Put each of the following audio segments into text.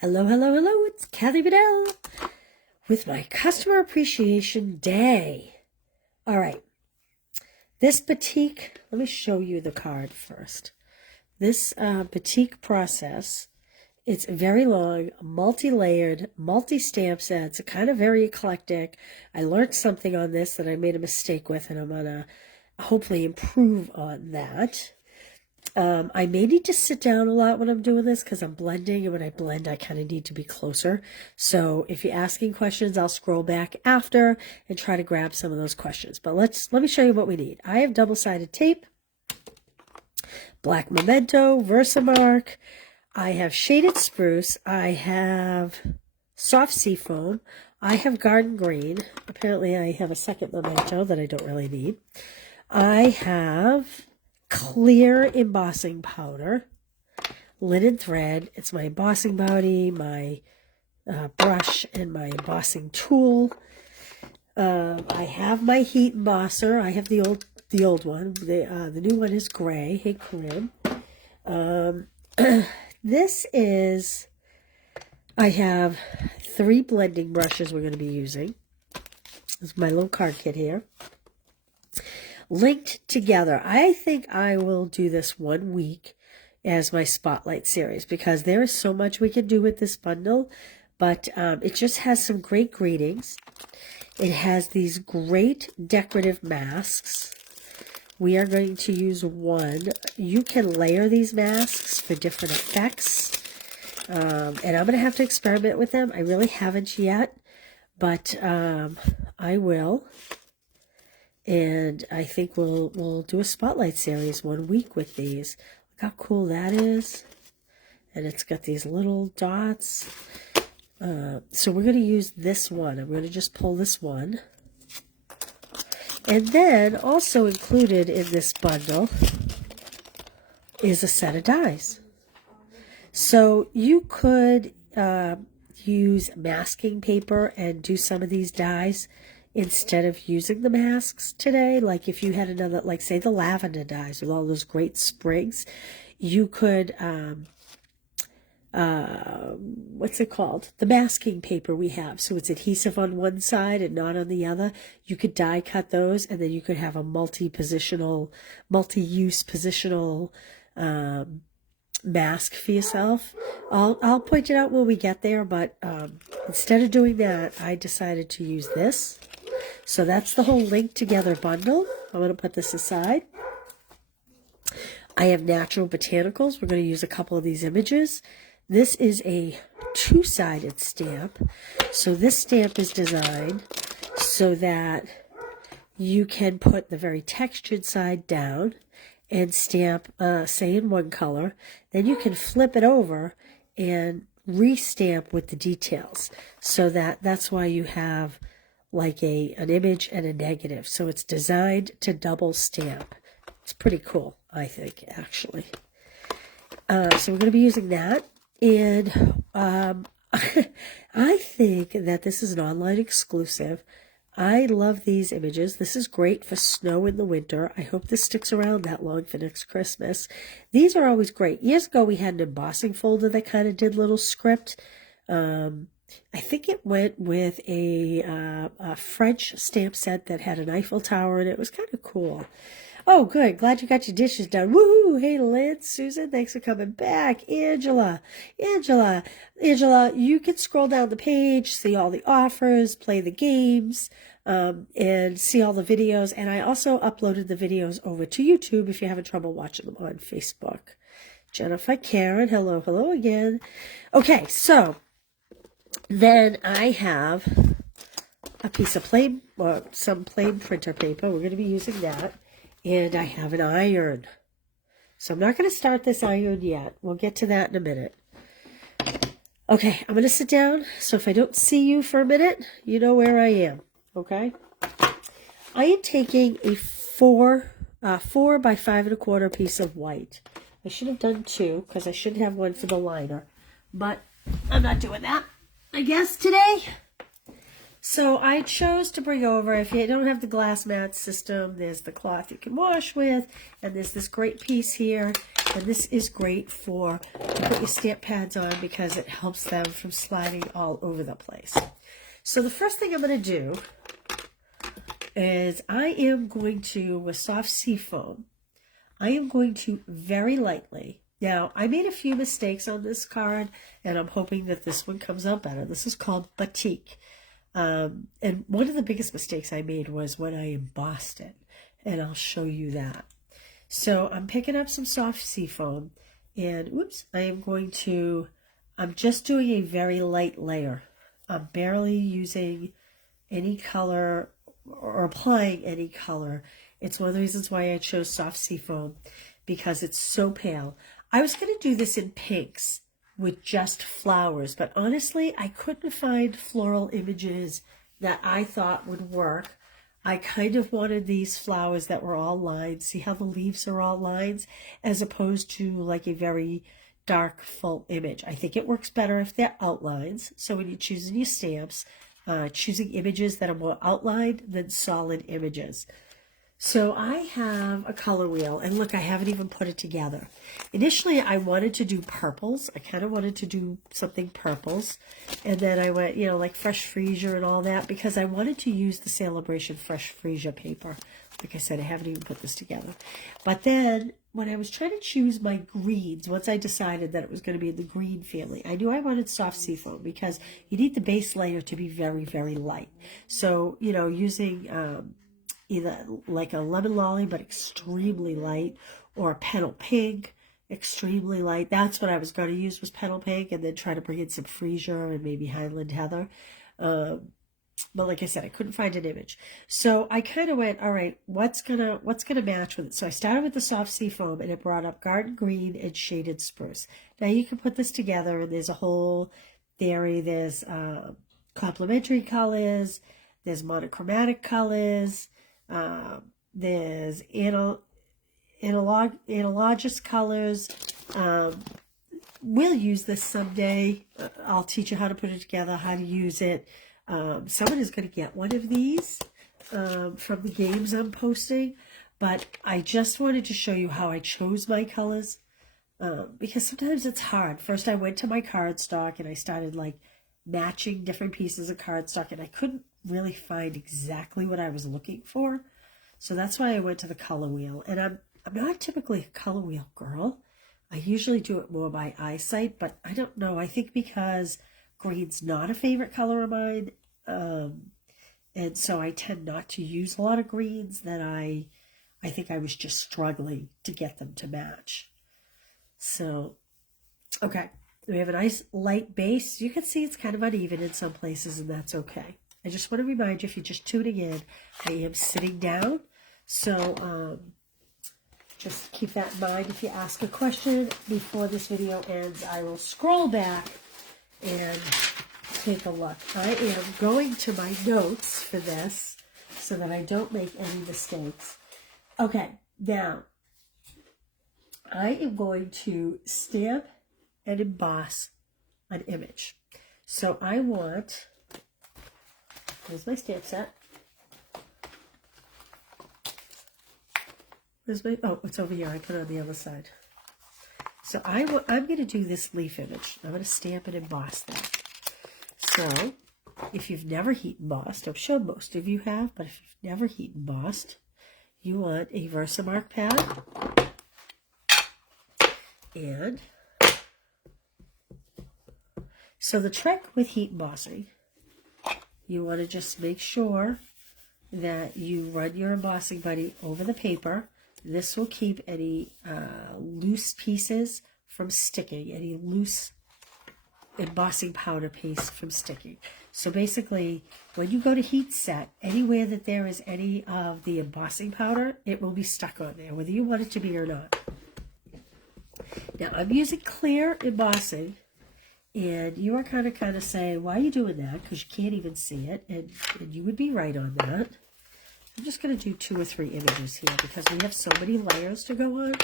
Hello, hello, hello, it's Kathy Bedell with my Customer Appreciation Day. All right, this batik, let me show you the card first. This batik process, it's very long, multi-layered, multi-stamp sets, kind of very eclectic. I learned something on this that I made a mistake with, and I'm going to hopefully improve on that. I may need to sit down a lot when I'm doing this because I'm blending, and when I blend, I kind of need to be closer. So if you're asking questions, I'll scroll back after and try to grab some of those questions. But let me show you what we need. I have double-sided tape, black memento, Versamark. I have shaded spruce. I have soft seafoam. I have garden green. Apparently, I have a second memento that I don't really need. I have clear embossing powder, linen thread. It's my embossing body, my brush, and my embossing tool. I have my heat embosser. I have the old one. The new one is gray. Hey, Corinne. This is, I have 3 blending brushes we're going to be using. This is my little card kit here. Linked together. I think I will do this 1 week as my spotlight series because there is so much we can do with this bundle, but it just has some great greetings. It has these great decorative masks. We are going to use one. You can layer these masks for different effects, and I'm going to have to experiment with them. I really haven't yet, but I will. And I think we'll do a spotlight series 1 week with these. Look how cool that is. And it's got these little dots. So we're going to use this one. I'm going to just pull this one. And then also included in this bundle is a set of dies. So you could use masking paper and do some of these dies instead of using the masks today. Like if you had another, like say the lavender dies with all those great sprigs, you could, what's it called? The masking paper we have. So it's adhesive on one side and not on the other. You could die cut those, and then you could have a multi-use positional mask for yourself. I'll point it out when we get there, but instead of doing that, I decided to use this. So that's the whole link together bundle. I'm going to put this aside. I have natural botanicals. We're going to use a couple of these images. This is a 2-sided stamp. So this stamp is designed so that you can put the very textured side down and stamp, say, in one color. Then you can flip it over and re-stamp with the details. So that's why you have like an image and a negative. So it's designed to double stamp. It's pretty cool, I think, actually. So we're going to be using that. And I think that this is an online exclusive. I love these images. This is great for snow in the winter. I hope this sticks around that long for next Christmas. These are always great. Years ago, we had an embossing folder that kind of did little script. I think it went with a French stamp set that had an Eiffel Tower, and it was kind of cool. Oh, good. Glad you got your dishes done. Woohoo! Hey, Lynn, Susan, thanks for coming back. Angela, you can scroll down the page, see all the offers, play the games, and see all the videos. And I also uploaded the videos over to YouTube if you're having trouble watching them on Facebook. Jennifer, Karen, hello again. Okay, so then I have a piece of plain, or some plain printer paper. We're going to be using that. And I have an iron. So I'm not going to start this iron yet. We'll get to that in a minute. Okay, I'm going to sit down. So if I don't see you for a minute, you know where I am. Okay? I am taking a 4 by 5¼ piece of white. I should have done 2 because I should have one for the liner. But I'm not doing that, I guess, today. So I chose to bring over, if you don't have the glass mat system, there's the cloth you can wash with, and there's this great piece here, and this is great for to put your stamp pads on because it helps them from sliding all over the place. So the first thing I'm going to do is I am going to, with soft seafoam, I am going to very lightly. Now, I made a few mistakes on this card, and I'm hoping that this one comes out better. This is called Batik. And one of the biggest mistakes I made was when I embossed it, and I'll show you that. So I'm picking up some soft seafoam, and whoops, I'm just doing a very light layer. I'm barely using any color or applying any color. It's one of the reasons why I chose soft seafoam, because it's so pale. I was going to do this in pinks with just flowers, but honestly, I couldn't find floral images that I thought would work. I kind of wanted these flowers that were all lines. See how the leaves are all lines, as opposed to like a very dark full image. I think it works better if they're outlines. So when you're choosing your stamps, choosing images that are more outlined than solid images. So I have a color wheel, and look, I haven't even put it together. Initially, I wanted to do purples. I kind of wanted to do something purples, and then I went, like fresh freesia and all that, because I wanted to use the Celebration fresh freesia paper. Like I said, I haven't even put this together. But then, when I was trying to choose my greens, once I decided that it was going to be in the green family, I knew I wanted soft seafoam, because you need the base layer to be very, very light. So, using either like a lemon lolly, but extremely light, or a petal pink, extremely light. That's what I was going to use, was petal pink, and then try to bring in some freesia and maybe Highland heather. But like I said, I couldn't find an image. So I kind of went, all right, what's gonna match with it? So I started with the soft seafoam, and it brought up garden green and shaded spruce. Now you can put this together, and there's a whole theory. There's complementary colors, there's monochromatic colors, there's analogous colors. We'll use this someday. I'll teach you how to put it together, how to use it. Someone is going to get one of these from the games I'm posting, but I just wanted to show you how I chose my colors, because sometimes it's hard. First, I went to my cardstock and I started like matching different pieces of cardstock, and I couldn't really find exactly what I was looking for. So that's why I went to the color wheel. And I'm not typically a color wheel girl. I usually do it more by eyesight, but I don't know. I think because green's not a favorite color of mine, and so I tend not to use a lot of greens, that I think I was just struggling to get them to match. So, okay. We have a nice light base. You can see it's kind of uneven in some places, and that's okay. I just want to remind you, if you're just tuning in, I am sitting down. So just keep that in mind. If you ask a question before this video ends, I will scroll back and take a look. I am going to my notes for this so that I don't make any mistakes. Okay, now I am going to stamp and emboss an image. So I want, here's my stamp set. It's over here. I put it on the other side. So I'm going to do this leaf image. I'm going to stamp and emboss that. So if you've never heat embossed, I'm sure most of you have, but if you've never heat embossed, you want a Versamark pad. And so the trick with heat embossing, you want to just make sure that you run your embossing buddy over the paper. This will keep any loose pieces from sticking, any loose embossing powder piece from sticking. So basically, when you go to heat set, anywhere that there is any of the embossing powder, it will be stuck on there, whether you want it to be or not. Now, I'm using clear embossing, and you are kind of saying, why are you doing that? Because you can't even see it, and you would be right on that. I'm just going to do 2 or 3 images here because we have so many layers to go on.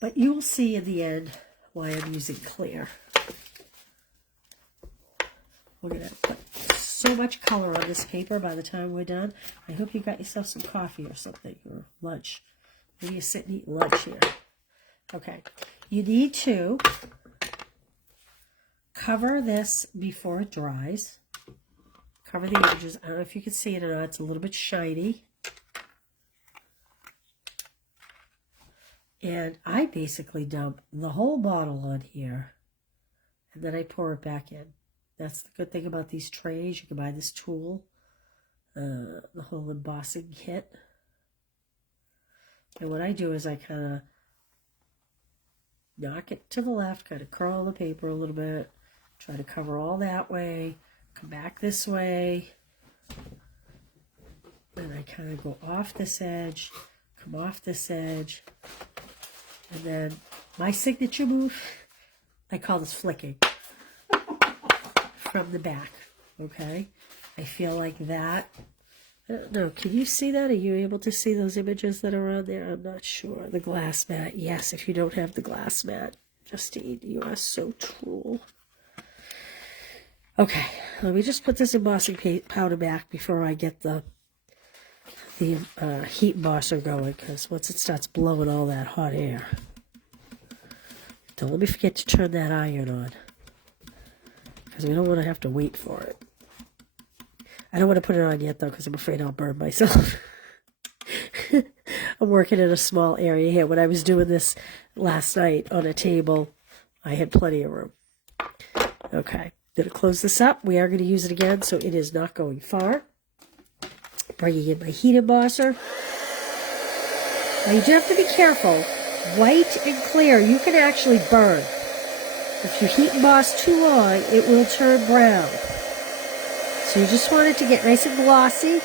But you will see in the end why I'm using clear. We're going to put so much color on this paper by the time we're done. I hope you got yourself some coffee or something, or lunch. Maybe you sit and eat lunch here. Okay. You need to cover this before it dries. Cover the edges. I don't know if you can see it or not. It's a little bit shiny. And I basically dump the whole bottle on here, and then I pour it back in. That's the good thing about these trays. You can buy this tool, the whole embossing kit. And what I do is I kind of knock it to the left, kind of curl the paper a little bit, try to cover all that way, come back this way, and I kind of go off this edge, come off this edge, and then my signature move, I call this flicking from the back, okay? I feel like that. I don't know, can you see that? Are you able to see those images that are on there? I'm not sure. The glass mat, yes, if you don't have the glass mat. Justine, you are so true. Okay, let me just put this embossing powder back before I get the heat embosser going, because once it starts blowing all that hot air. Don't let me forget to turn that iron on, because we don't want to have to wait for it. I don't want to put it on yet, though, because I'm afraid I'll burn myself. I'm working in a small area here. When I was doing this last night on a table, I had plenty of room. Okay, going to close this up. We are going to use it again, so it is not going far. Bringing in my heat embosser. Now, you do have to be careful. White and clear, you can actually burn. If you heat emboss too long, it will turn brown. So you just want it to get nice and glossy.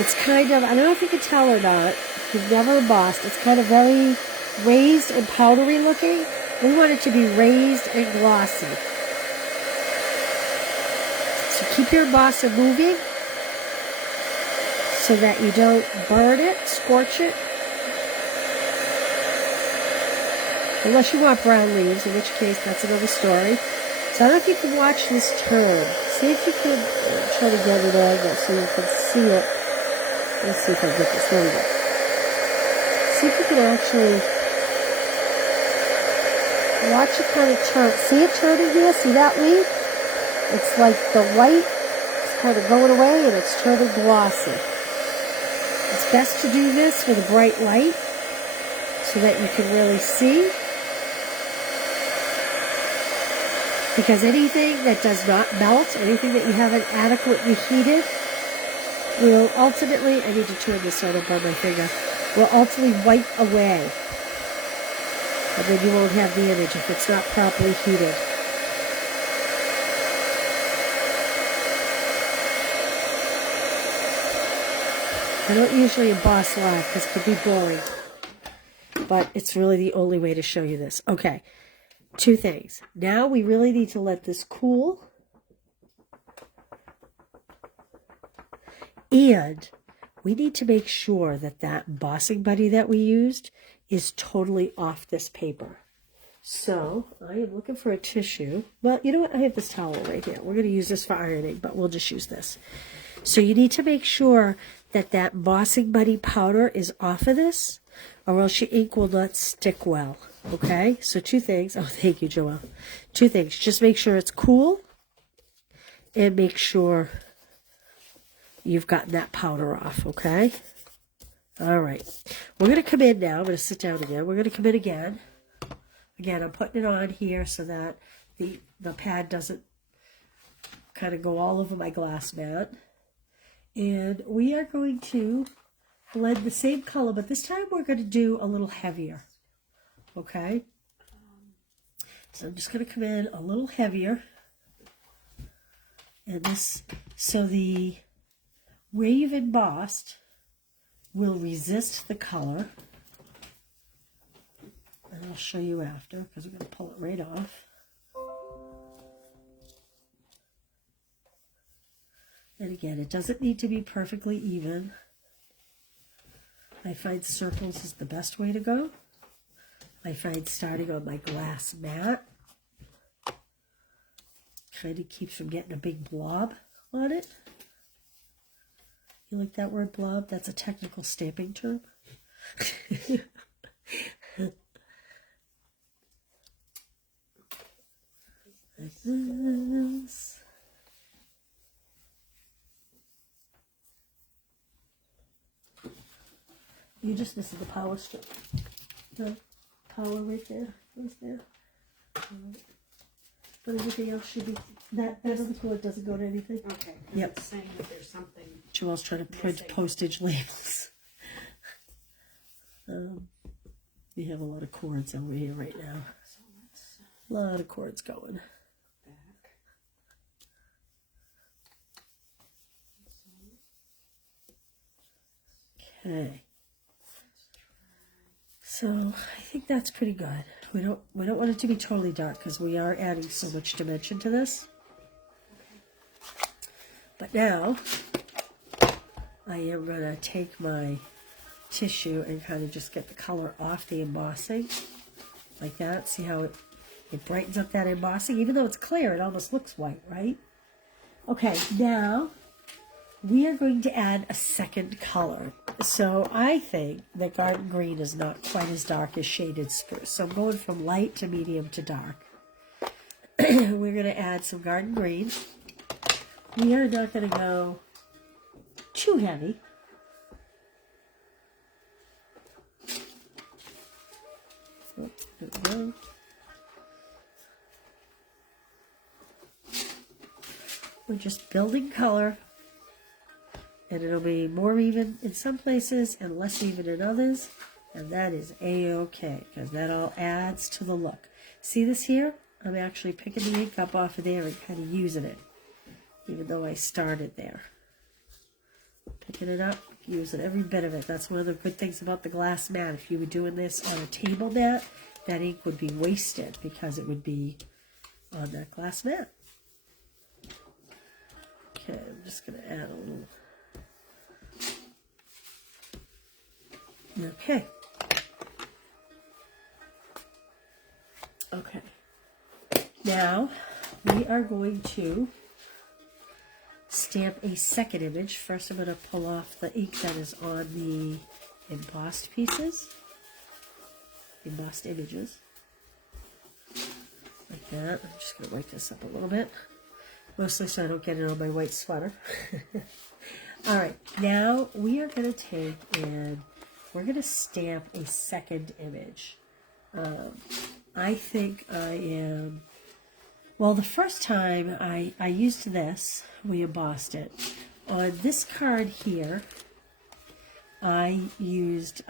It's kind of, I don't know if you can tell or not, if you've never embossed, it's kind of very raised and powdery looking. We want it to be raised and glossy. So keep your embosser moving so that you don't burn it, scorch it. Unless you want brown leaves, in which case that's another story. So I don't know if you can watch this turn. See if you can try to get it angle so you can see it. Let's see if I get this. There we go. See if you can actually watch it kind of turn. See it turning here? See that leaf? It's like the white is kind of going away and it's turning glossy. It's best to do this with a bright light so that you can really see. Because anything that does not melt, anything that you haven't adequately heated, will ultimately, I need to turn this so I don't burn my finger, will ultimately wipe away. And then you won't have the image if it's not properly heated. I don't usually emboss live because it can be boring. But it's really the only way to show you this. Okay. Two things. Now we really need to let this cool. And we need to make sure that that embossing buddy that we used is totally off this paper. So I am looking for a tissue. Well, you know what? I have this towel right here. We're going to use this for ironing, but we'll just use this. So you need to make sure that that embossing buddy powder is off of this, or else your ink will not stick well. Okay, so two things. Oh, thank you, Joelle. Two things. Just make sure it's cool and make sure you've gotten that powder off, okay? All right. We're going to come in now. I'm going to sit down again. We're going to come in again. Again, I'm putting it on here so that the pad doesn't kind of go all over my glass mat. And we are going to blend the same color, but this time we're going to do a little heavier. Okay, so I'm just going to come in a little heavier, and this, so the where you've embossed will resist the color, and I'll show you after, because we're going to pull it right off. And again, it doesn't need to be perfectly even. I find circles is the best way to go. I find starting on my glass mat kind of keeps from getting a big blob on it. You like that word, blob? That's a technical stamping term. Like this. You're just missing the power strip. The power right there. Right there. But everything else should be, that other cord doesn't go to anything. Okay. Yep. It's saying that there's something. Joelle's trying to print postage labels. We have a lot of cords over here right now. So let's A lot of cords going. back. Okay. So I think that's pretty good. We don't want it to be totally dark because we are adding so much dimension to this. But now I am gonna take my tissue and kind of just get the color off the embossing like that. See how it brightens up that embossing? Even though it's clear, it almost looks white, right? Okay, now we are going to add a second color. So I think that garden green is not quite as dark as shaded spruce. So I'm going from light to medium to dark. We're going to add some garden green. We are not going to go too heavy. Oh, there we go. We're just building color. And it'll be more even in some places and less even in others. And that is a-okay, because that all adds to the look. See this here? I'm actually picking the ink up off of there and kind of using it, even though I started there. Picking it up, using every bit of it. That's one of the good things about the glass mat. If you were doing this on a table mat, that ink would be wasted because it would be on that glass mat. Okay, I'm just going to add a little. Okay. Okay. Now we are going to stamp a second image. First I'm going to pull off the ink that is on the embossed pieces. Embossed images. Like that. I'm just going to wipe this up a little bit. Mostly so I don't get it on my white sweater. Alright, now we are going to take and we're going to stamp a second image. I think I am, well, the first time I used this, we embossed it. On this card here, I used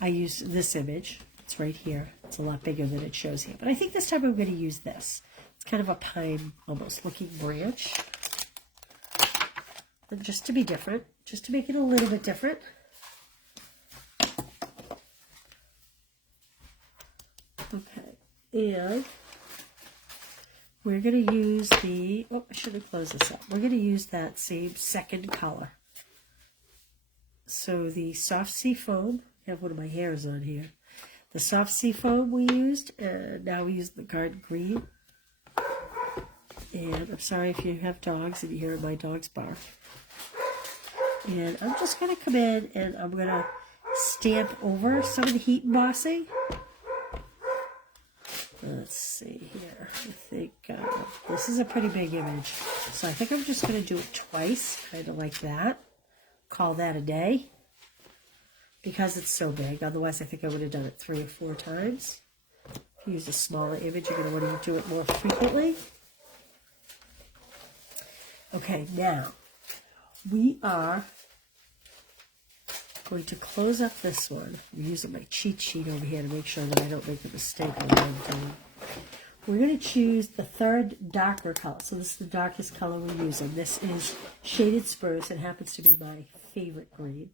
this image. It's right here. It's a lot bigger than it shows here. But I think this time I'm going to use this. It's kind of a pine almost looking branch. And just to be different, just to make it a little bit different. Okay, and we're going to use the, oh, I should have closed this up. We're going to use that same second color. So the soft sea foam, I have one of my hairs on here. The soft sea foam we used, and now we use the garden green. And I'm sorry if you have dogs and you hear my dogs bark. And I'm just going to come in and I'm going to stamp over some of the heat embossing. Let's see here. I think this is a pretty big image. So I think I'm just going to do it twice, kind of like that. Call that a day. Because it's so big. Otherwise, I think I would have done it 3 or 4 times. If you use a smaller image, you're going to want to do it more frequently. Okay, now we are going to close up this one. I'm using my cheat sheet over here to make sure that I don't make a mistake on what I'm doing. We're going to choose the third darker color. So this is the darkest color we're using. This is Shaded Spruce. It happens to be my favorite green.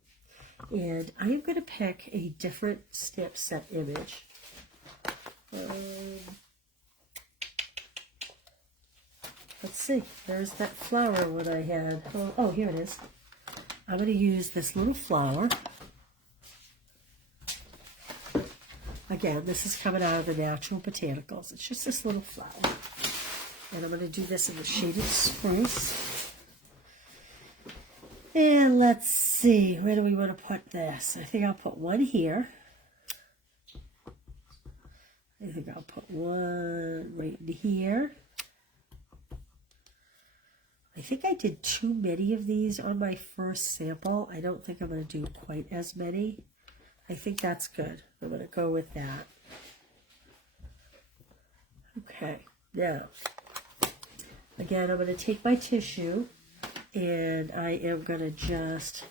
And I am going to pick a different stamp set image. Let's see. There's that flower one I had. Oh, here it is. I'm going to use this little flower. again, this is coming out of the Natural Botanicals. It's just this little flower. And I'm going to do this in the shaded spruce. And let's see, where do we want to put this? I think I'll put one here. I think I'll put one right in here. I think I did too many of these on my first sample. I don't think I'm going to do quite as many. I think that's good. I'm going to go with that. Okay, now, again, I'm going to take my tissue and I am going to just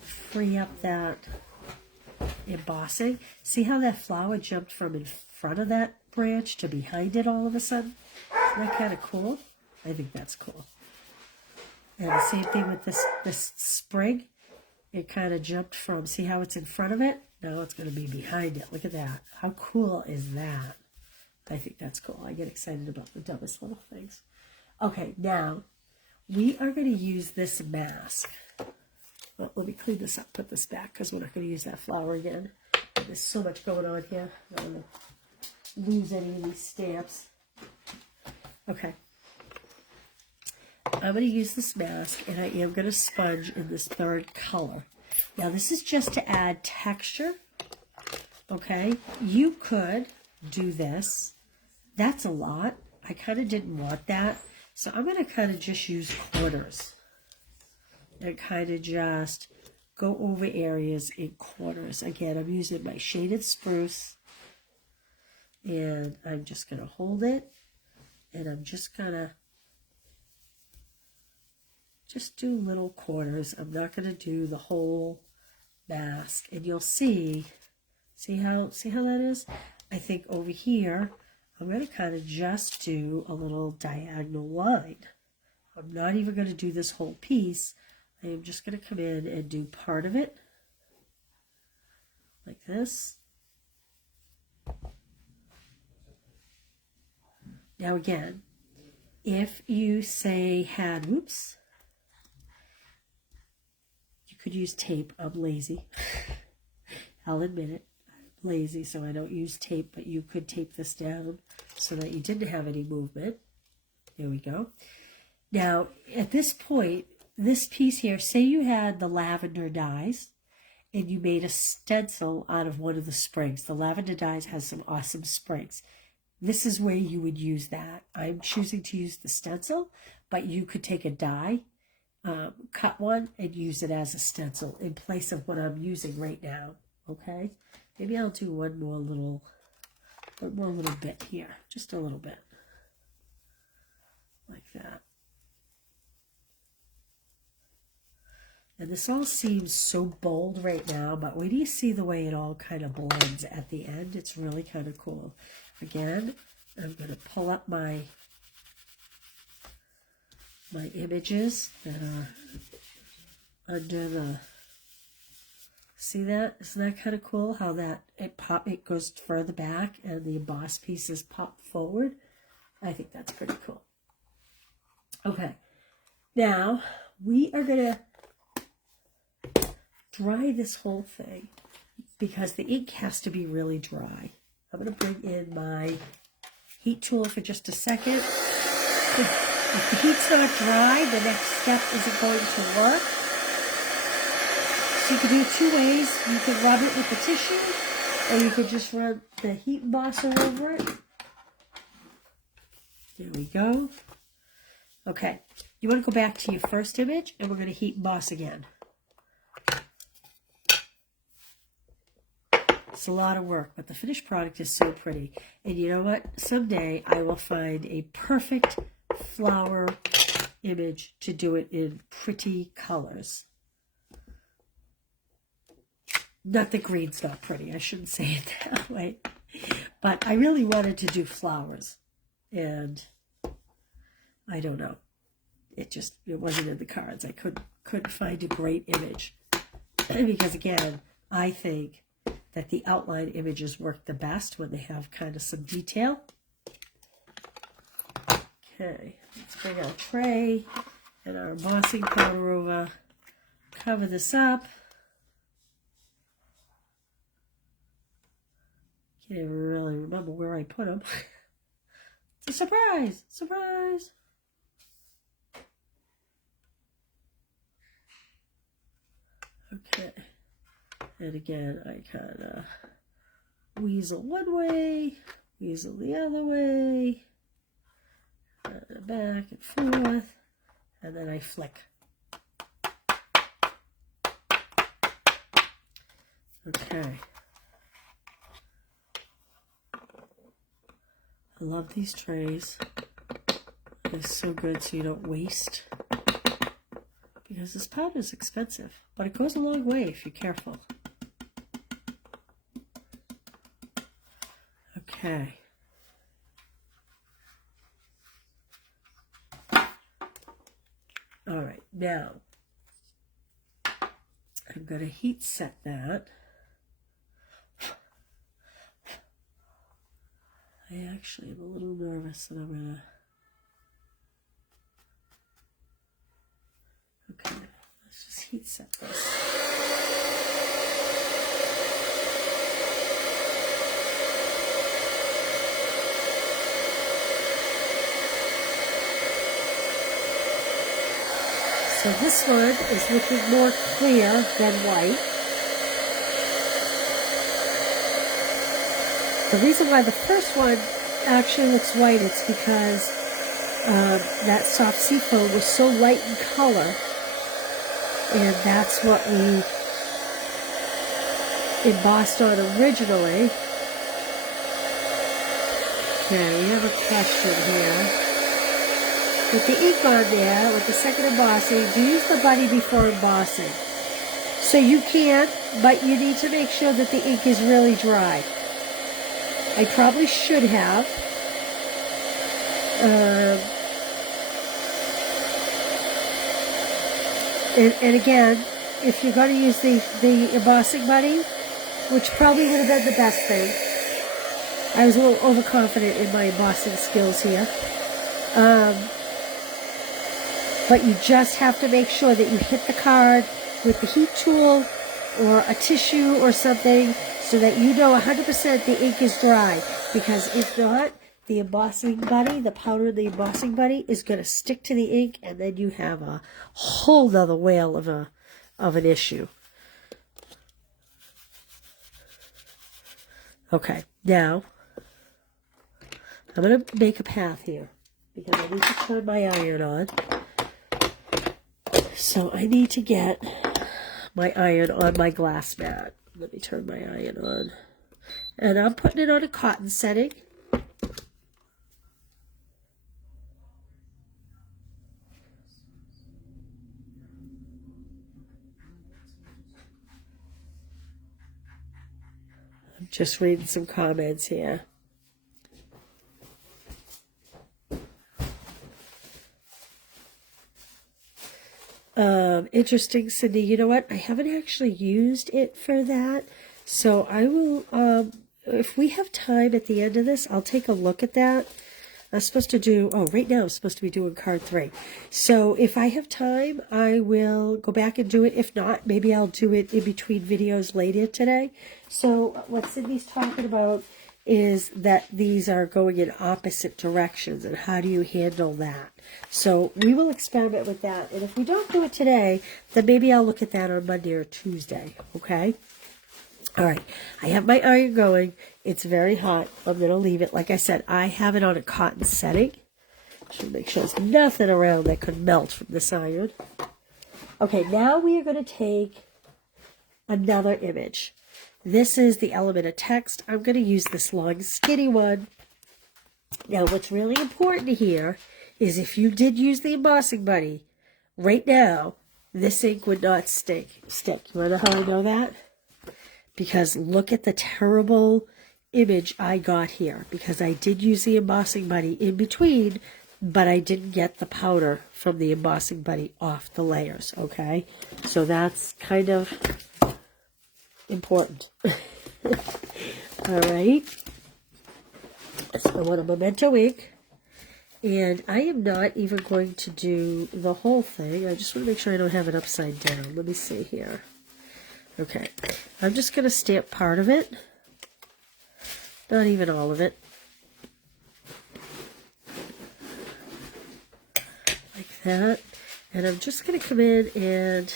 free up that embossing. See how that flower jumped from in front of that branch to behind it all of a sudden? Isn't that kind of cool? I think that's cool. And the same thing with this sprig. It kind of jumped from, see how it's in front of it? Now it's going to be behind it. Look at that. How cool is that? I think that's cool. I get excited about the dumbest little things. Okay, now we are going to use this mask. Well, let me clean this up, put this back, because we're not going to use that flower again. There's so much going on here. I don't want to lose any of these stamps. Okay. I'm going to use this mask, and I am going to sponge in this third color. Now, this is just to add texture, okay? You could do this. That's a lot. I kind of didn't want that, so I'm going to kind of just use corners and kind of just go over areas in corners. Again, I'm using my shaded spruce, and I'm just going to hold it, and I'm just going to just do little corners. I'm not going to do the whole mask. And you'll see how that is? I think over here, I'm going to kind of just do a little diagonal line. I'm not even going to do this whole piece. I am just going to come in and do part of it, like this. Now again, if you say had, whoops, could use tape. I'm lazy. I'll admit it. I'm lazy, so I don't use tape, but you could tape this down so that you didn't have any movement. There we go. Now, at this point, this piece here, say you had the lavender dyes and you made a stencil out of one of the sprigs. The lavender dyes has some awesome sprigs. This is where you would use that. I'm choosing to use the stencil, but you could take a die, cut one and use it as a stencil in place of what I'm using right now. Okay, maybe I'll do one more little bit here, just a little bit like that. And this all seems so bold right now, but wait till you see the way it all kind of blends at the end. It's really kind of cool. Again, I'm going to pull up my images that are under the, see that? Isn't that kind of cool how that it goes further back and the embossed pieces pop forward? I think that's pretty cool. Okay, now we are going to dry this whole thing because the ink has to be really dry. I'm going to bring in my heat tool for just a second. If the heat's not dry, the next step isn't going to work. So you can do it two ways. You can rub it with the tissue, or you could just rub the heat embosser over it. There we go. Okay, you want to go back to your first image, and we're going to heat emboss again. It's a lot of work, but the finished product is so pretty. And you know what? Someday I will find a perfect flower image to do it in pretty colors. Not that green's not pretty. I shouldn't say it that way. But I really wanted to do flowers. And I don't know. It wasn't in the cards. I couldn't find a great image. Because again, I think that the outline images work the best when they have kind of some detail. Okay, let's bring our tray and our embossing powder over. Cover this up. Can't even really remember where I put them. It's a surprise! Surprise! Okay. And again, I kind of weasel one way, weasel the other way, back and forth, and then I flick. Okay. I love these trays. They're so good so you don't waste. Because this powder is expensive, but it goes a long way if you're careful. Okay. All right, now I'm going to heat set that. I actually am a little nervous that I'm going to... Okay, let's just heat set this. So this one is looking more clear than white. The reason why the first one actually looks white is because that soft seafoam was so light in color, and that's what we embossed on originally. Okay, we have a question here. With the ink on there, with the second embossing, do you use the buddy before embossing? So you can, but you need to make sure that the ink is really dry. I probably should have. And again, if you're going to use the embossing buddy, which probably would have been the best thing. I was a little overconfident in my embossing skills here. But you just have to make sure that you hit the card with the heat tool or a tissue or something so that you know 100% the ink is dry. Because if not, the embossing buddy, the powder in the embossing buddy is going to stick to the ink, and then you have a whole nother whale of an issue. Okay, now I'm going to make a path here because I need to turn my iron on. So I need to get my iron on my glass mat. Let me turn my iron on. And I'm putting it on a cotton setting. I'm just reading some comments here. Interesting, Cindy. You know what? I haven't actually used it for that. So I will, if we have time at the end of this, I'll take a look at that. I'm supposed to do, right now I'm supposed to be doing card 3. So if I have time, I will go back and do it. If not, maybe I'll do it in between videos later today. So what Cindy's talking about is that these are going in opposite directions, and how do you handle that? So we will experiment with that, and if we don't do it today, then maybe I'll look at that on Monday or Tuesday, okay? All right, I have my iron going. It's very hot. I'm going to leave it. Like I said, I have it on a cotton setting. Should make sure there's nothing around that could melt from this iron. Okay, now we are going to take another image. This is the element of text. I'm going to use this long, skinny one. Now, what's really important here is if you did use the embossing buddy, right now, this ink would not stick. You want to know how I know that? Because look at the terrible image I got here. Because I did use the embossing buddy in between, but I didn't get the powder from the embossing buddy off the layers, okay? So that's kind of important. All right. So I want a memento ink. And I am not even going to do the whole thing. I just want to make sure I don't have it upside down. Let me see here. Okay. I'm just going to stamp part of it. Not even all of it. Like that. And I'm just going to come in and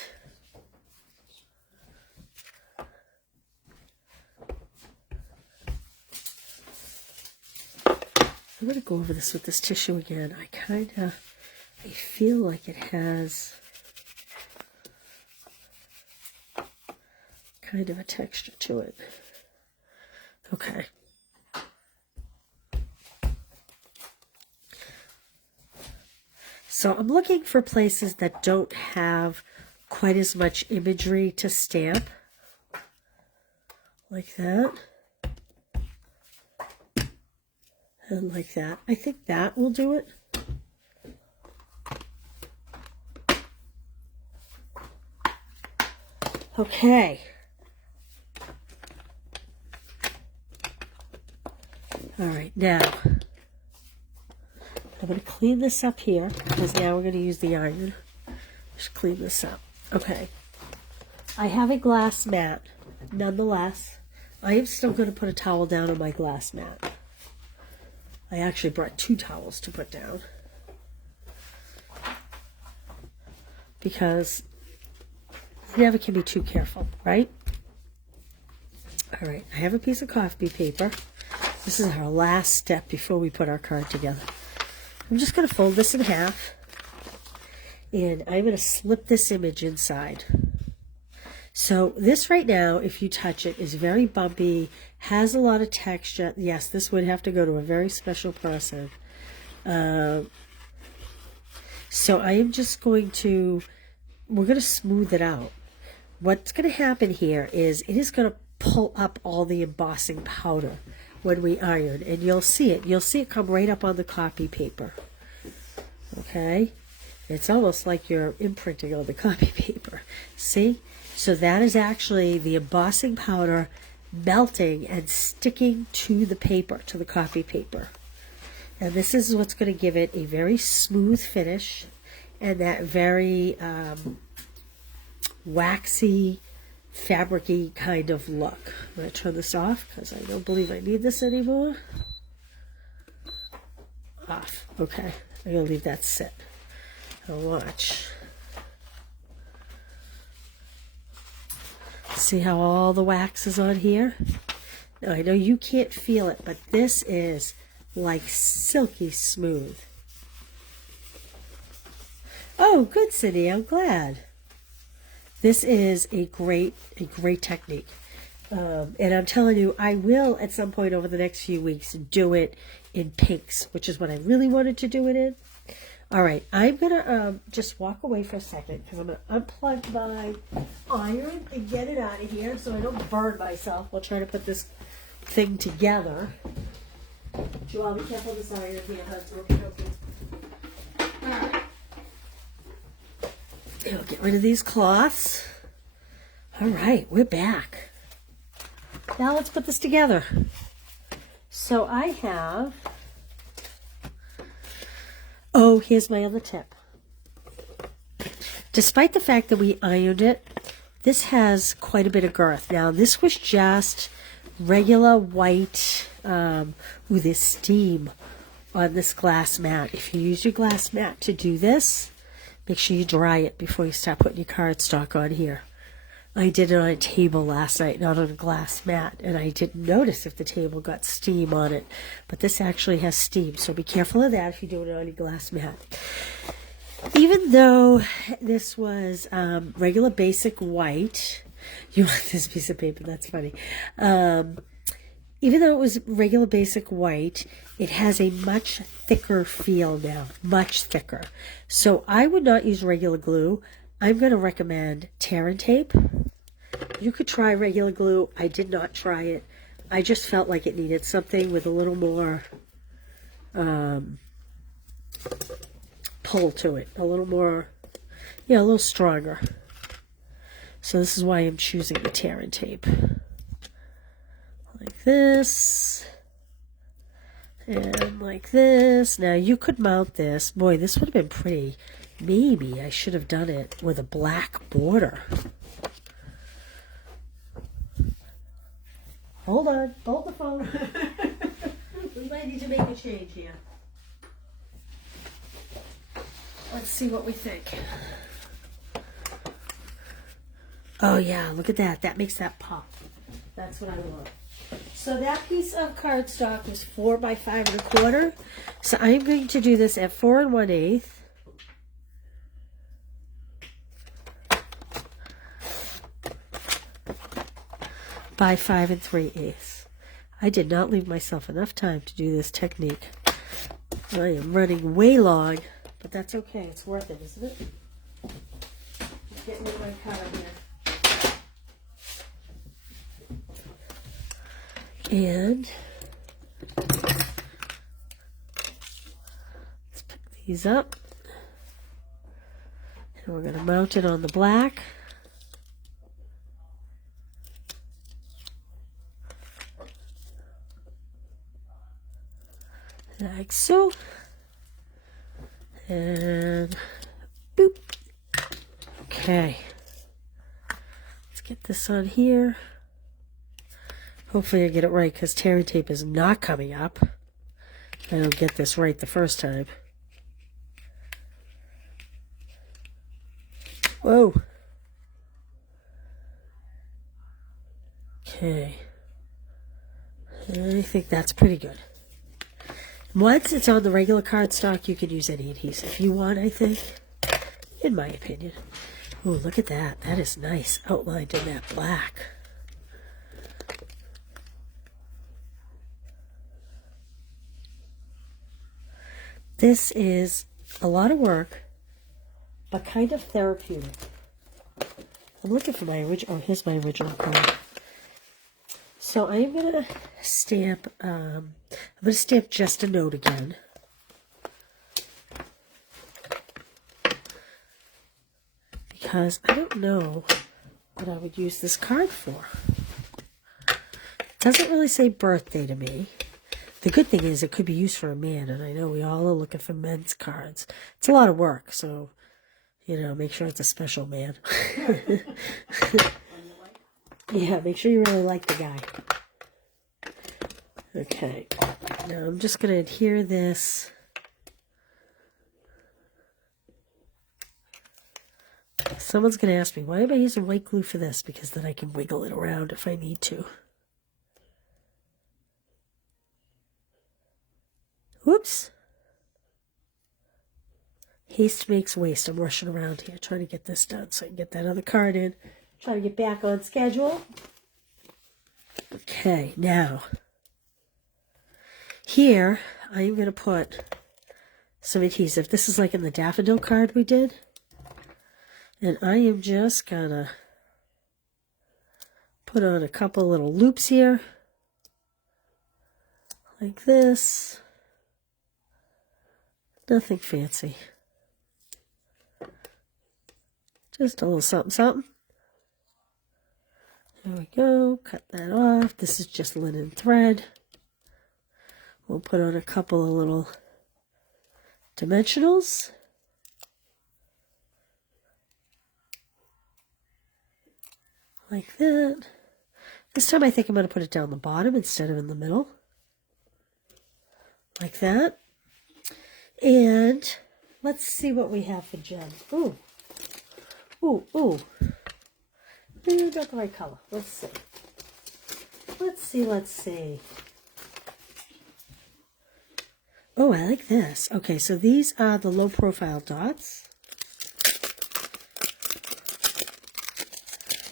I'm going to go over this with this tissue again. I feel like it has kind of a texture to it. Okay. So I'm looking for places that don't have quite as much imagery to stamp. Like that. And like that. I think that will do it. Okay. All right, now I'm going to clean this up here because now we're going to use the iron. Just clean this up. Okay. I have a glass mat. Nonetheless, I am still going to put a towel down on my glass mat. I actually brought 2 towels to put down because you never can be too careful, right? All right, I have a piece of coffee paper. This is our last step before we put our card together. I'm just going to fold this in half, and I'm going to slip this image inside. So this right now, if you touch it, is very bumpy, has a lot of texture. Yes, this would have to go to a very special person. So I am just going to, we're going to smooth it out. What's going to happen here is it is going to pull up all the embossing powder when we iron, and you'll see it. You'll see it come right up on the copy paper. Okay? It's almost like you're imprinting on the copy paper. See? So that is actually the embossing powder melting and sticking to the paper, to the copy paper. And this is what's going to give it a very smooth finish and that very waxy, fabric-y kind of look. I'm going to turn this off because I don't believe I need this anymore. Off. Okay. I'm going to leave that sit. Now watch. See how all the wax is on here? Now, I know you can't feel it, but this is like silky smooth. Oh, good, Cindy. I'm glad. This is a great technique. And I'm telling you, I will at some point over the next few weeks do it in pinks, which is what I really wanted to do it in. All right, I'm going to just walk away for a second because I'm going to unplug my iron and get it out of here so I don't burn myself while trying to put this thing together. Joelle, be careful with this iron here, husband. Okay. All right. I'll get rid of these cloths. All right, we're back. Now let's put this together. So I have, oh, here's my other tip. Despite the fact that we ironed it, this has quite a bit of girth. Now this was just regular white with this steam on this glass mat. If you use your glass mat to do this, make sure you dry it before you start putting your cardstock on here. I did it on a table last night, not on a glass mat, and I didn't notice if the table got steam on it. But this actually has steam, so be careful of that if you're doing it on a glass mat. Even though this was regular basic white, you want this piece of paper, that's funny. Even though it was regular basic white, it has a much thicker feel now, much thicker. So I would not use regular glue. I'm going to recommend tear and tape. You could try regular glue. I did not try it. I just felt like it needed something with a little more pull to it, a little more, a little stronger. So this is why I'm choosing the tear and tape. Like this. And like this. Now you could mount this. Boy, this would have been pretty. Maybe I should have done it with a black border. Hold on. Hold the phone. We might need to make a change here. Let's see what we think. Oh yeah, look at that. That makes that pop. That's what I want. So that piece of cardstock was 4 by 5 1/4. So I'm going to do this at 4 1/8. By 5 3/8. I did not leave myself enough time to do this technique. I am running way long, but that's okay. It's worth it, isn't it? Just getting in my car here. And let's pick these up. And we're going to mount it on the black. Like so. And boop. Okay. Let's get this on here. Hopefully I get it right because tearing tape is not coming up. I don't get this right the first time. Whoa. Okay. I think that's pretty good. Once it's on the regular cardstock, you can use any adhesive you want, I think, in my opinion. Oh, look at that. That is nice outlined in that black. This is a lot of work, but kind of therapeutic. I'm looking for my original. Oh, here's my original card. So I'm gonna stamp. I'm gonna stamp just a note again. Because I don't know what I would use this card for. It doesn't really say birthday to me. The good thing is it could be used for a man, and I know we all are looking for men's cards. It's a lot of work, so, you know, make sure it's a special man. Yeah, make sure you really like the guy. Okay, now I'm just going to adhere this. Someone's going to ask me, why am I using white glue for this? Because then I can wiggle it around if I need to. Whoops. Haste makes waste. I'm rushing around here trying to get this done so I can get that other card in. Trying to get back on schedule. Okay, now, here I'm going to put some adhesive. This is like in the daffodil card we did. And I am just going to put on a couple little loops here. Like this. Nothing fancy. Just a little something, something. There we go. Cut that off. This is just linen thread. We'll put on a couple of little dimensionals. Like that. This time I think I'm going to put it down the bottom instead of in the middle. Like that. And let's see what we have for Jen. Ooh. Ooh, ooh. Maybe not the right color. Let's see. Let's see, let's see. Oh, I like this. Okay, so these are the low profile dots.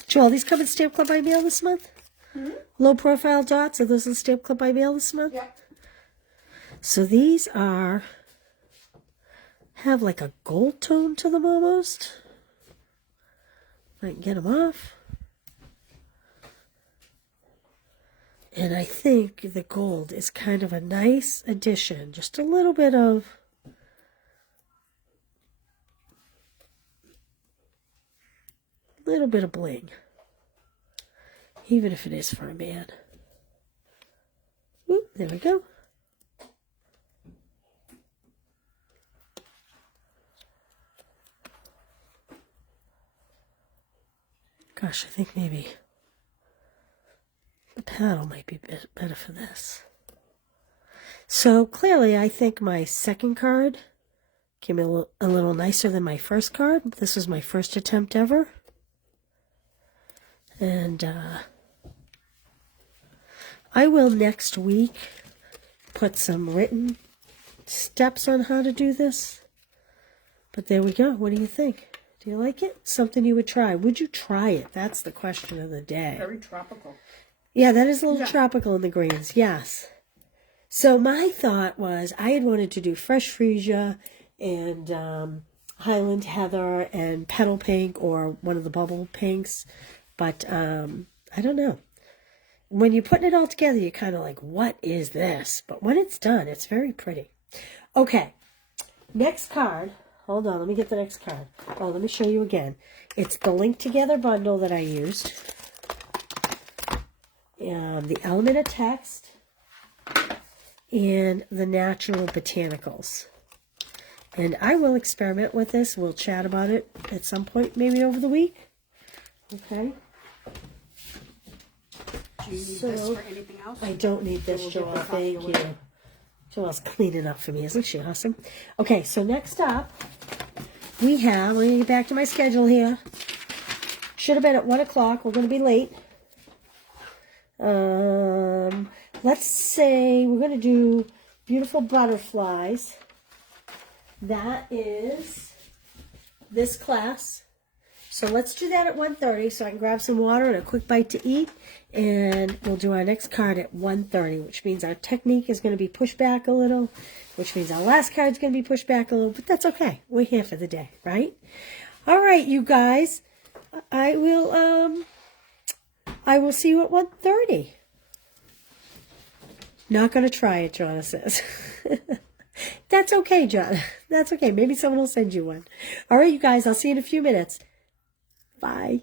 Joel, these come in Stamp Club by Mail this month? Mm-hmm. Low profile dots, are those in Stamp Club by Mail this month? Yeah. So these are, have like a gold tone to them almost. I can get them off. And I think the gold is kind of a nice addition. Just a little bit of bling. Even if it is for a man. Whoop, there we go. Gosh, I think maybe The paddle might be better for this. So clearly, I think my second card came a little nicer than my first card. This was my first attempt ever. And I will next week put some written steps on how to do this. But there we go. What do you think? Do you like it? Something you would try? Would you try it? That's the question of the day. Very tropical. Yeah, that is a little tropical in the greens. Yes. So my thought was I had wanted to do fresh freesia and Highland Heather and petal pink or one of the bubble pinks. But I don't know. When you're putting it all together, you're kind of like, what is this? But when it's done, it's very pretty. Okay. Next card. Hold on. Let me get the next card. Oh, let me show you again. It's the Link Together bundle that I used. The Element of Text. And the Natural Botanicals. And I will experiment with this. We'll chat about it at some point, maybe over the week. Okay. Do you need this for anything else? I don't need this, Joelle. Thank you. Joelle's cleaning up for me. Isn't she awesome? Okay, so next up, we have, let me get back to my schedule here. Should have been at 1 o'clock. We're going to be late. Let's say we're going to do Beautiful Butterflies. That is this class. So let's do that at 1:30 so I can grab some water and a quick bite to eat. And we'll do our next card at 1:30, which means our technique is going to be pushed back a little, which means our last card is going to be pushed back a little, but that's okay. We're here for the day, right? All right, you guys. I will see you at 1:30. Not going to try it, Jonna says. That's okay, John. That's okay. Maybe someone will send you one. All right, you guys. I'll see you in a few minutes. Bye.